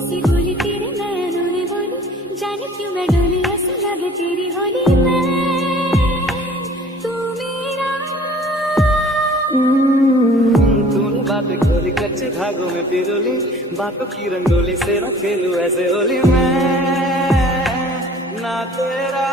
सी बोली तेरे नैनों ने बोली, जाने क्यों मैं डोली ऐसा लगे तेरी होली में तू मेरा। तूने बातें खोली कच्चे धागों में पिरोली, बातों की रंगोली से न खेलूं ऐसे होली मैं ना तेरा